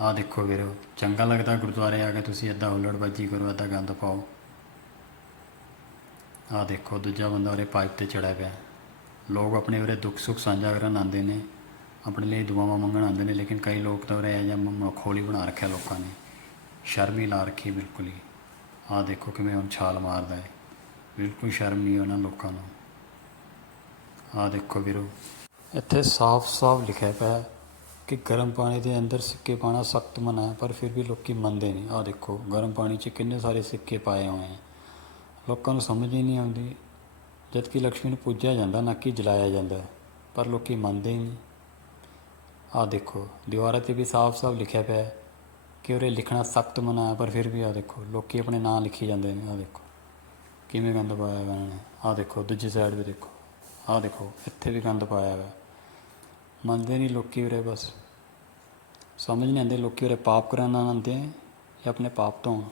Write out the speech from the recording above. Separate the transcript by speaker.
Speaker 1: ਆਹ ਦੇਖੋ ਵੀਰੋ, ਚੰਗਾ ਲੱਗਦਾ ਗੁਰਦੁਆਰੇ ਆ ਕੇ ਤੁਸੀਂ ਏਦਾਂ ਹੁੱਲੜਬਾਜੀ ਕਰੋ, ਏਦਾਂ ਗੰਦ ਪਾਓ। ਆਹ ਦੇਖੋ, ਦੂਜਾ ਬੰਦਾ ਉਰੇ ਪਾਈਪ ਤੇ ਚੜਿਆ ਪਿਆ। ਲੋਕ ਆਪਣੇ ਉਰੇ ਦੁੱਖ ਸੁੱਖ ਸਾਂਝਾ ਕਰਨ ਆਉਂਦੇ ਨੇ, ਆਪਣੇ ਲਈ ਦੁਆਵਾਂ ਮੰਗਣ ਆਉਂਦੇ ਨੇ, ਲੇਕਿਨ ਕਈ ਲੋਕ ਤਾਂ ਉਰੇ ਇਹ ਜਿਹਾ ਮਖੌਲੀ ਬਣਾ ਰੱਖਿਆ ਲੋਕਾਂ ਨੇ। ਸ਼ਰਮ ਹੀ ਲਾ ਰੱਖੀ ਬਿਲਕੁਲ ਹੀ। ਆਹ ਦੇਖੋ ਕਿਵੇਂ ਹੁਣ ਛਾਲ ਮਾਰਦਾ ਹੈ। ਬਿਲਕੁਲ ਸ਼ਰਮ ਨਹੀਂ ਉਹਨਾਂ ਲੋਕਾਂ ਨੂੰ। ਆਹ ਦੇਖੋ ਵੀਰੋ, ਇੱਥੇ ਸਾਫ਼-ਸਾਫ਼ ਲਿਖਿਆ ਪਿਆ ਹੈ ਕਿ ਗਰਮ ਪਾਣੀ ਦੇ ਅੰਦਰ ਸਿੱਕੇ ਪਾਣਾ ਸਖਤ ਮਨਾ ਹੈ, ਪਰ ਫਿਰ ਵੀ ਲੋਕੀ ਮੰਨਦੇ ਨਹੀਂ। ਆਹ ਦੇਖੋ, ਗਰਮ ਪਾਣੀ 'ਚ ਕਿੰਨੇ ਸਾਰੇ ਸਿੱਕੇ ਪਾਏ ਹੋਏ ਹੈ ਲੋਕਾਂ ਨੂੰ ਸਮਝ ਹੀ ਨਹੀਂ ਆਉਂਦੀ ਜਦ ਕਿ ਲక్ష్ਮੀ ਨੂੰ ਪੂਜਿਆ ਜਾਂਦਾ, ਨਾ ਕਿ ਜਲਾਇਆ ਜਾਂਦਾ। ਪਰ ਲੋਕੀ ਮੰਨਦੇ ਹੀ ਨਹੀਂ। ਆਹ ਦੇਖੋ, ਦੀਵਾਰਾਂ ਤੇ ਵੀ ਸਾਫ਼-ਸਾਫ਼ ਲਿਖਿਆ ਪਿਆ ਹੈ ਕਿ ਉਰੇ ਲਿਖਣਾ ਸਖਤ ਮਨਾ ਹੈ, ਪਰ ਫਿਰ ਵੀ ਆਹ ਦੇਖੋ, ਲੋਕੀ ਆਪਣੇ ਨਾਂ ਲਿਖੀ ਜਾਂਦੇ ਨੇ। ਆਹ ਦੇਖੋ, ਕਿਵੇਂ ਗੰਦ ਪਾਇਆ ਹੋਇਆ ਇਹਨਾਂ ਨੇ। ਆਹ ਦੇਖੋ, ਦੂਜੀ ਸਾਈਡ ਵੀ ਦੇਖੋ। ਆਹ ਦੇਖੋ, ਇੱਥੇ ਵੀ ਗੰਦ ਪਾਇਆ ਹੋਇਆ। ਮੰਨਦੇ ਨਹੀਂ ਲੋਕੀ ਉਰੇ ਬਸ। ਸਮਝ ਨਹੀਂ ਆਉਂਦੇ ਲੋਕੀ ਉਰੇ ਪਾਪ ਕਰਨ ਆਉਂਦੇ ਹੈ ਜਾਂ ਆਪਣੇ ਪਾਪ ਤੋਂ।